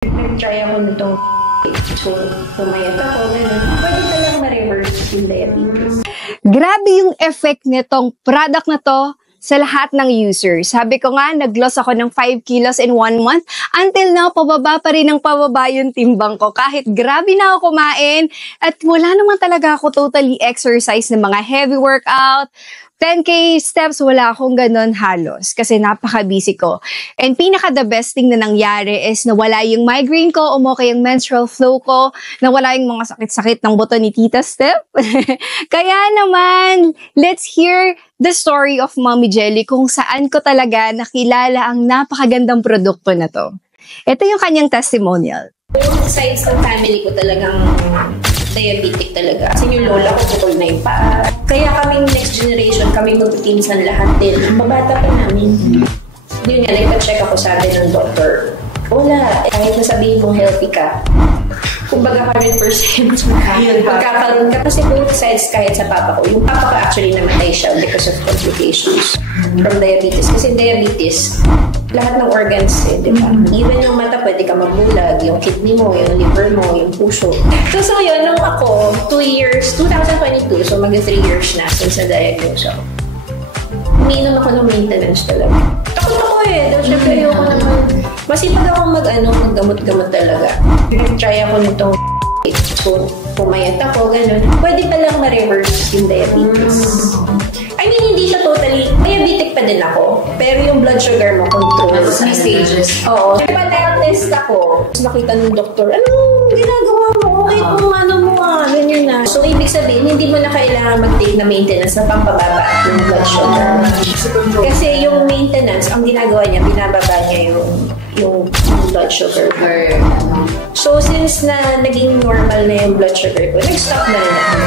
Nag-try ako nitong so, pumayat ako, ganun. Pwede ka lang ma-reverse yung diabetes. Grabe yung effect nitong product na to sa lahat ng users. Sabi ko nga, nag-loss ako ng 5 kilos in 1 month. Until now, pababa pa rin ng pababa yung timbang ko. Kahit grabe na ako kumain at wala naman talaga ako totally exercise ng mga heavy workout. 10K steps, wala akong ganun halos kasi napaka-busy ko. And pinaka-the best thing na nangyari is nawala yung migraine ko, umokay yung menstrual flow ko, nawala yung mga sakit-sakit ng buto ni Tita Step. Kaya naman, let's hear the story of Mommy Jelly kung saan ko talaga nakilala ang napakagandang produkto na to. Ito yung kanyang testimonial. Yung sides ng family ko talagang diabetic talaga. Kasi yung lola ko bukol na yung paa. Kaya kaming next generation, kami magpipinsan lahat din. Mabata pa namin. Yun nga, nagpa-check ako, sabi ng doctor, wala, kahit nasabihin mong healthy ka, kumbaga 100% magkakaroon ka. Kasi both sides, kahit sa papa ko, yung papa ko actually namatay siya because of complications from diabetes. Kasi diabetes, lahat ng organs, di ba? Even yung mata, pwede ka mabulag, yung kidney mo, yung liver mo, yung puso. So yun, nung ako, 2 years, 2022, so mag 3 years na since na-diagnose ako. Umiinom ako ng maintenance talaga. Takot ako eh. Dahil syempre ayoko naman. Masipag ako maggamot-gamot talaga. Try ako nitong so, pumayat ako, ganun. Pwede pa lang ma-reverse yung diabetes. I mean, hindi siya totally, diabetic pa din ako. Pero yung blood sugar mo, control. May stages. Oo. Pa-test ako. Nakita ng doktor, anong ginagawa mo? Okay kung ano mo ganyan na. So, ibig sabihin, hindi mo na kailangan mag-take na maintenance na pampababa yung blood sugar. Kasi yung maintenance, ang ginagawa niya, binababa niya yung blood sugar. So, since na naging normal na yung blood sugar ko, nag-stop na rin ako.